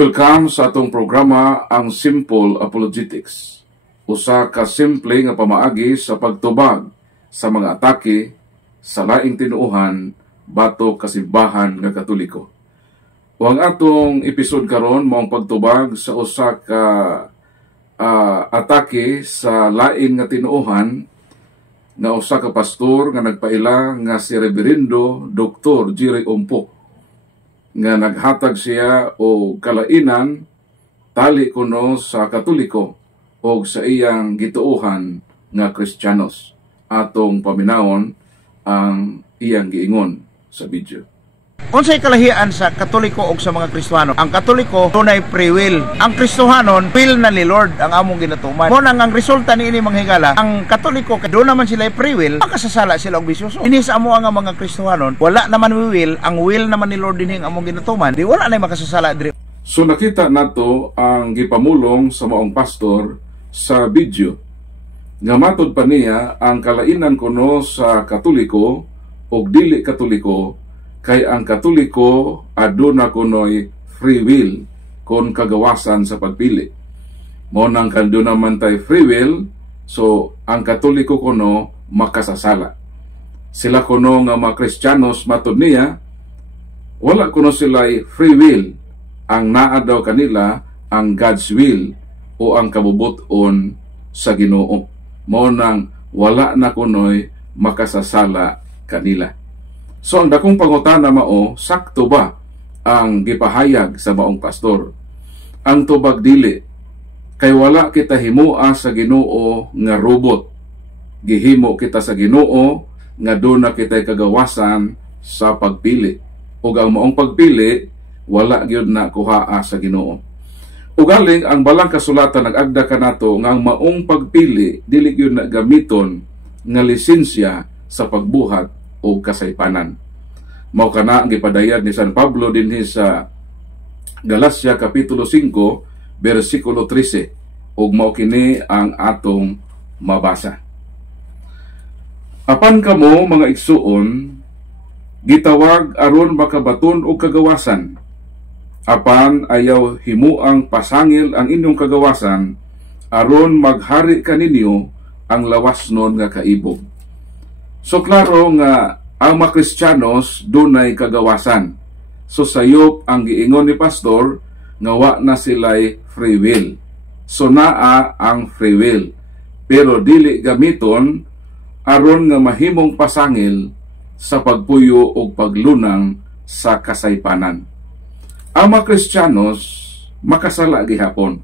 Welcome sa atong programa ang Simple Apologetics. Usa ka simple nga pamaagi sa pagtubag sa mga atake sa laing tinuohan batok kasimbahan nga Katoliko. O ang atong episode karon mao ang pagtubag sa usa ka atake sa lain nga tinuohan nga usa ka pastor nga nagpaila nga si Reverendo Dr. Jerry Ompok, nga naghatag siya o kalainan tali kuno sa Katoliko o sa iyang gituohan nga Kristiyanos. Atong paminawon ang iyang giingon sa video. Unsay kalahian sa Katoliko o sa mga Kristiyano? Ang Katoliko dunay free will. Ang Kristohanon will na ni Lord ang among ginatuman. Mo nang ang resulta niini manghigala, ang Katoliko do naman sila free will, makasasala sila og bisyoso. Ini sa amo nga mga Kristohanon, wala naman will, ang will naman ni Lord dinhi ang among ginatuman. Di wala na makasasala diri. So nakita nato ang gipamulong sa maong pastor sa video. Nga matud pa niya ang kalainan kuno sa Katoliko o dili Katoliko, kay ang Katoliko aduna kunoy free will kon kagawasan sa pagpili. Mo nang kando naman tay free will, so ang Katoliko kuno makasasala. Sila kuno nga mga Kristiyanos matud niya, wala kuno sila free will. Ang naa daw kanila ang God's will o ang kabubuton sa Ginoo. Mo nang wala na kunoy makasasala kanila. So ang dakong pangutana mao, sakto ba ang gipahayag sa maong pastor? Ang tubag dili, kay wala kita himua sa Ginoo nga robot. Gihimo kita sa Ginoo nga doon na kita kagawasan sa pagpili. Ug ang maong pagpili, wala gyud na kuhaa sa Ginoo. Ugaling ang balang kasulatan nag-agda kanato nga ang maong pagpili dili gyud na gamiton nga lisensya sa pagbuhat o kasaypanan. Mao kana ang gipadayag ni San Pablo dinhi sa Galacia kapitulo 5 bersikulo 13, ug mao kini ang atong mabasa. Apan kamo mga igsuon, gitawag aron makabaton og kagawasan. Apan ayaw himuang pasangil ang inyong kagawasan aron maghari kaninyo ang lawasnon nga kaibog. So klaro nga ang mga Kristiyanos dunay kagawasan. So sayop ang giingon ni pastor nga wa na sila'y free will. So naa ang free will, pero dili gamiton aron nga mahimong pasangil sa pagpuyo o paglunang sa kasaypanan. Ang mga Kristiyanos makasala gihapon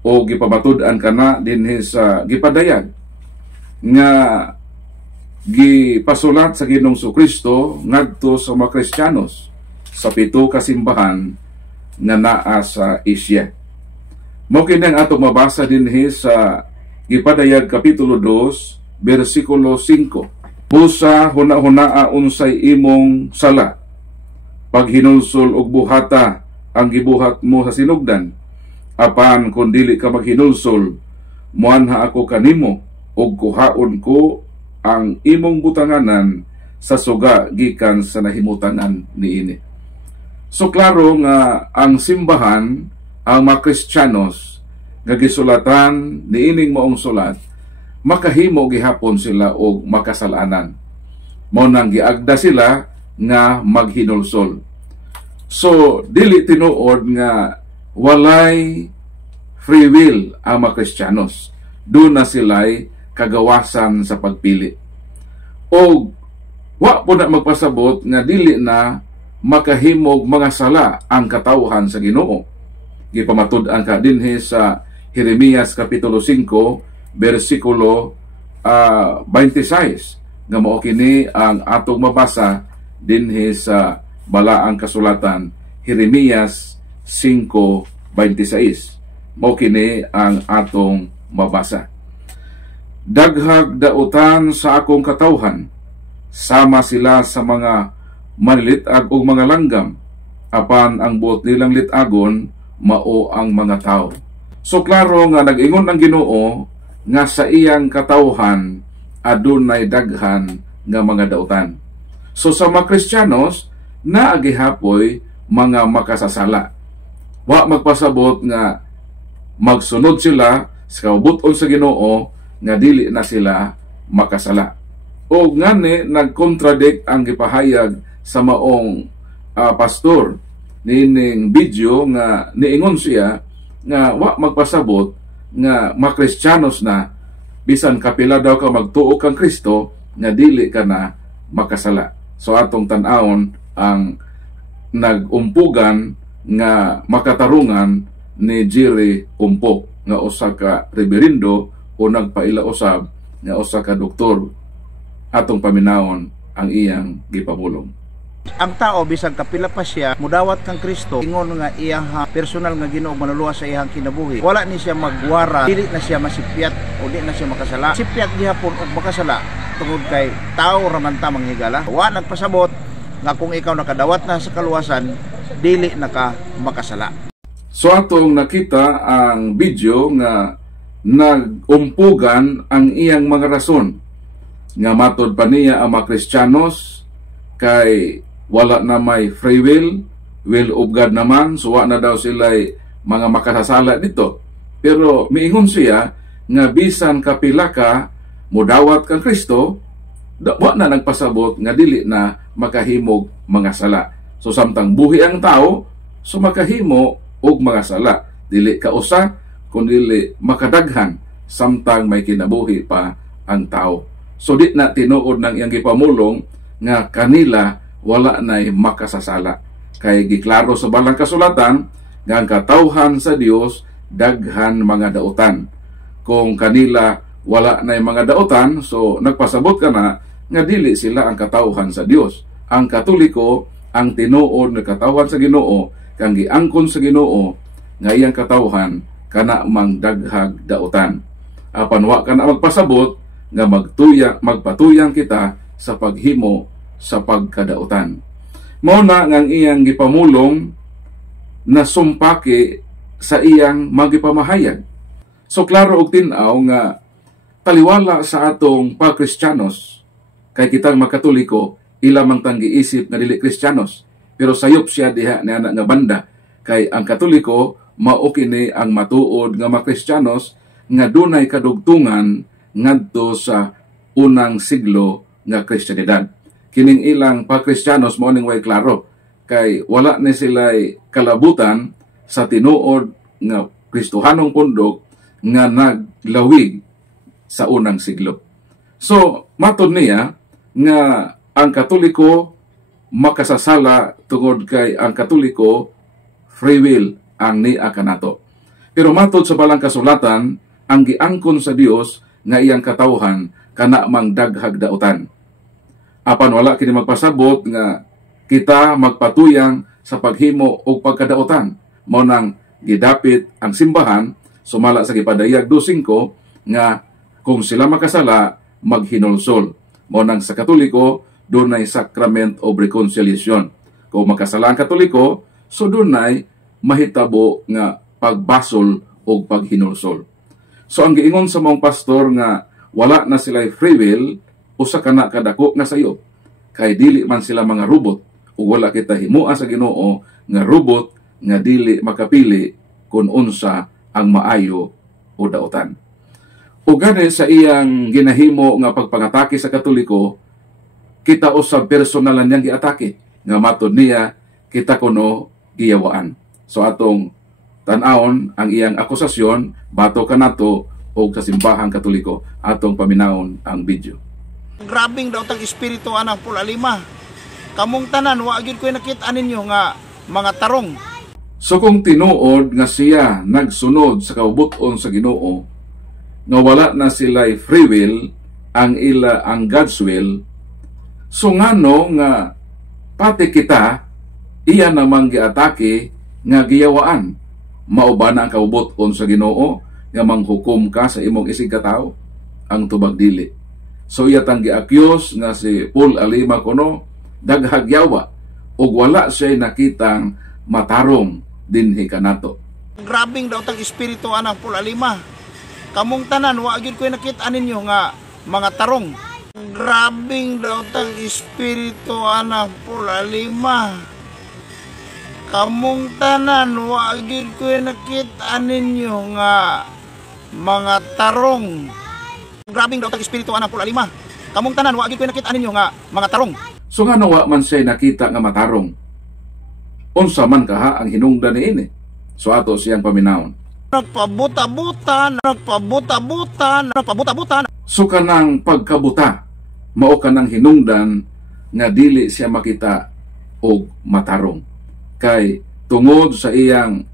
o gipabatud-an kana dinhi sa gipadayag nga gipasulat sa Ginoong Kristo ngadto sa mga Kristiyanos sa 7 ka simbahan nga naa sa Asia. Mao kini ang atong mabasa dinhi sa gipadayag kapitulo 2 bersikulo 5. Busa huna-hunaa unsay imong sala, paghinulsol og buhata ang gibuhat mo sa sinugdan. Apan kun dili ka maghinulsol, muanha ako kanimo og kuhaon ko ang imong butanganan sa suga gikan sa nahimutangan niini. So klaro nga ang simbahan, ang mga Kristiyanos nga gisulatan niining maong sulat, makahimo gihapon sila og makasalanan. Mao nang giagda sila nga maghinulsol. So dili tinuod nga walay free will ang mga Kristiyanos. Doon na sila'y kagawasan sa pagpili. O wa po na magpasabot nga dili na makahimog mga sala ang katawhan sa Ginoo. Gipamatud-an ka dinhi sa Jeremias kapitulo 5 bersikulo 26 nga mao kini ang atong mabasa dinhi sa balaang kasulatan Jeremias 5:26. Mao kini ang atong mabasa. Daghag dautan sa akong katawhan, sama sila sa mga manlitag o mga langgam, apan ang buot nilang litagon mao ang mga tao. So klaro nga nag-ingon ang Ginoo nga sa iyang katawhan adunay daghan nga mga dautan. So sa mga Kristiyanos, naagihapoy mga makasasala. wa magpasabot nga magsunod sila sa kaubuton sa Ginoo nga dili na sila makasala. O ngani nagkontradict ang gipahayag sa maong pastor nining video nga niingon siya nga wa magpasabot nga makristiyanos na bisan kapila daw ka magtuo kang Kristo nga dili ka na makasala. So atong tan-awon ang nagumpugan nga makatarungan ni Jerry Umpok nga usa ka reverendo o nagpaila usab nga usa ka doktor. Atong paminawon ang iyang gipamulong. Ang tao bisan kapila pa siya mudawat kang Kristo ingon nga iyang personal nga Ginoo manuluwa sa iyang kinabuhi, wala ni siya magwara, dili na siya masipyat o di na siya makasala. Sipyat gihapon og makasala tungod kay tao raman ta manghigala. Wa nagpasabot nga kung ikaw nakadawat na sa kaluwasan dili na ka makasala. So atong nakita ang video nga nagumpugan ang iyang mga rason nga matod pa niya ang mga Kristiyanos kay wala na may free will of God naman, so wa na daw sila mga makasasala dito. Pero miingon siya nga bisan kapila ka mudawat kang Kristo, wa na nagpasabot nga dili na makahimog mga sala. So samtang buhi ang tao, so makahimo og mga sala. Dili ka usa, kundi makadaghan samtang may kinabuhi pa ang tao. So di na tinuod ng iyang gipamulong nga kanila wala na'y makasasala. Kay giklaro sa balang kasulatan nga ang katawhan sa Dios daghan mga dautan. Kung kanila wala na'y mga dautan, so nagpasabot ka na nga dili sila ang katawhan sa Dios. Ang Katoliko ang tinuod nga katawhan sa Ginoo kang giangkon sa Ginoo nga iyang katawhan kana mang daghag dautan. Apan wa kana magpasabot nga magpatuyang kita sa paghimo sa pagkadautan. Mao na nga iyang gipamulong na sumpaki sa iyang magipamahayag. So klaro og tin-aw nga taliwala sa atong pagkristyanos kay kitang magkatoliko ila mang tang giisip nga dili kristyanos, pero sayop siya diha ni ana nga banda kay ang Katoliko mao kini ang matuod nga mga Kristyanos nga dunay kadugtungan ngadto sa unang siglo nga Kristyanidad. Kining ilang pagkristyanos mao ning way klaro kay wala ni sila kalabutan sa tinuod nga Kristohanong pundok nga naglawig sa unang siglo. So matod niya nga ang Katoliko makasasala tungod kay ang Katoliko free will ang niya kanato. Pero matod sa balang kasulatan ang giangkon sa Dios nga iyang katawhan kana mang daghag dautan. Apan wala kini magpasabot nga kita magpatuyang sa paghimo og pagkadautan. Mao nang gidapit ang simbahan sumala sa gipadayag 2:5 nga kung sila makasala maghinulsol. Mao nang sa Katoliko dunay sacrament of reconciliation. Kung makasala ang Katoliko, so dunay mahitabo nga pagbasol o paghinulsol. So ang giingon sa mong pastor nga wala na sila free will, usa kana kadako nga sayop kay dili man sila mga robot ug wala kita himua sa Ginoo nga robot nga dili makapili kung unsa ang maayo o dautan. Ug gani sa iyang ginahimo nga pagpangatake sa Katoliko, kita usab personalan niyang giatake nga matod niya kita kuno giyawaan. So atong tan-awon ang iyang akusasyon bato kanato o sa simbahang Katoliko. Atong paminawon ang video. Grabing daw tang espiritu anang pulalima. Kamong tanan wa gyud koy nakita ninyo nga mga tarong. So kung tinuod nga siya nagsunod sa kaubuton sa Ginoo nga wala na sila free will ang God's will, so ngano nga pati kita iya namang giatake nga giyawaan. Mao ba na ang kaubuton sa Ginoo nga manghukom ka sa imong isig katawo? Ang tubag dili. So iya tang giakyos nga si Paul Alima kuno daghag yawa ug wala siya nakitang matarong dinhi kanato. Grabing daw tang espiritu anang pulalima. Kamong tanan wa gyud koy nakita ninyo nga mga tarong. Grabing daw tang espiritu anang pulalima. Kamong tanan, wagid ko nakita ninyo nga mga tarong. Grabing daw tag-espiritu anak pula lima. Kamong tanan, wagid ko nakita ninyo nga mga tarong. So nga nawa man siya nakita nga matarong. Unsa man kaha ang hinungdan niini. So ato siyang paminawon. Nagpabuta-buta. So kanang pagkabuta, mao kanang hinungdan nga dili siya makita og matarong. Kay tungod sa iyang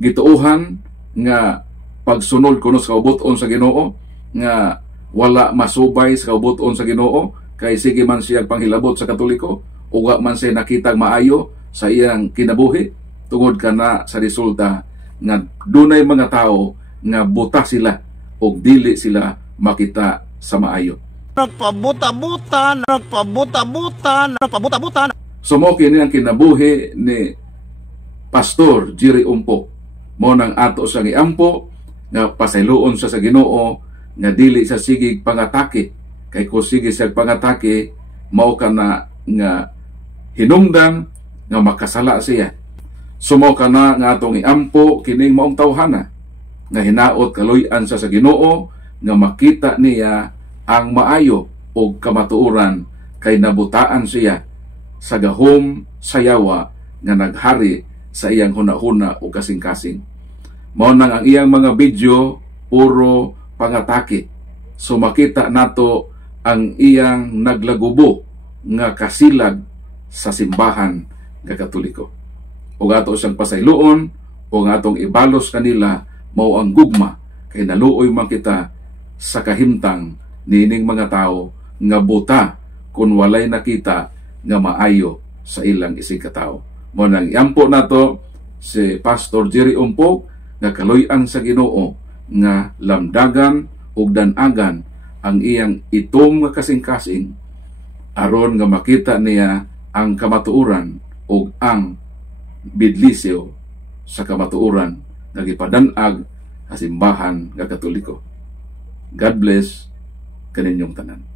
gituohan nga pagsunod kuno sa kaubuton sa Ginoo, nga wala masubay sa kaubuton sa Ginoo, kay sige man siya panghilabot sa Katoliko, uga man siya nakitag maayo sa iyang kinabuhi, tungod kana sa resulta nga dunay mga tao nga buta sila o dili sila makita sa maayo. Nagpabuta-buta. So mo kini ang kinabuhi ni Pastor Jerry Umpok. Mo nang ato sa giampo nga pasayloon sa Ginoo nga dili sa sigig pangatake, kay kung sige siya pangatake mao kana nga hinungdan nga makasala siya. Sumo kana nga atong iampo kining maong tawhana nga hinaot kaluy-an sa Ginoo nga makita niya ang maayo o kamatuoran, kay nabutaan siya sa gahom sayawa nga naghari sa iyang hunahuna o kasing-kasing. Mao nang ang iyang mga video puro pangatake. So makita nato ang iyang naglagubo nga kasilag sa simbahan nga Katoliko. O ato siyang pasayloon o atong ibalos kanila mao ang gugma, kay naluoy man kita sa kahimtang nining mga tao nga buta kung walay nakita nga maayo sa ilang isig katao. Mo nang iampo nato si Pastor Jerry Umpok nga kaluy-an sa Ginoo nga lamdagan ug danagan ang iyang itom nga kasing-kasing aron nga makita niya ang kamatuoran ug ang bidlisyo sa kamatuoran nga gipadan-ag sa simbahan nga Katoliko. God bless kaninyong tanan.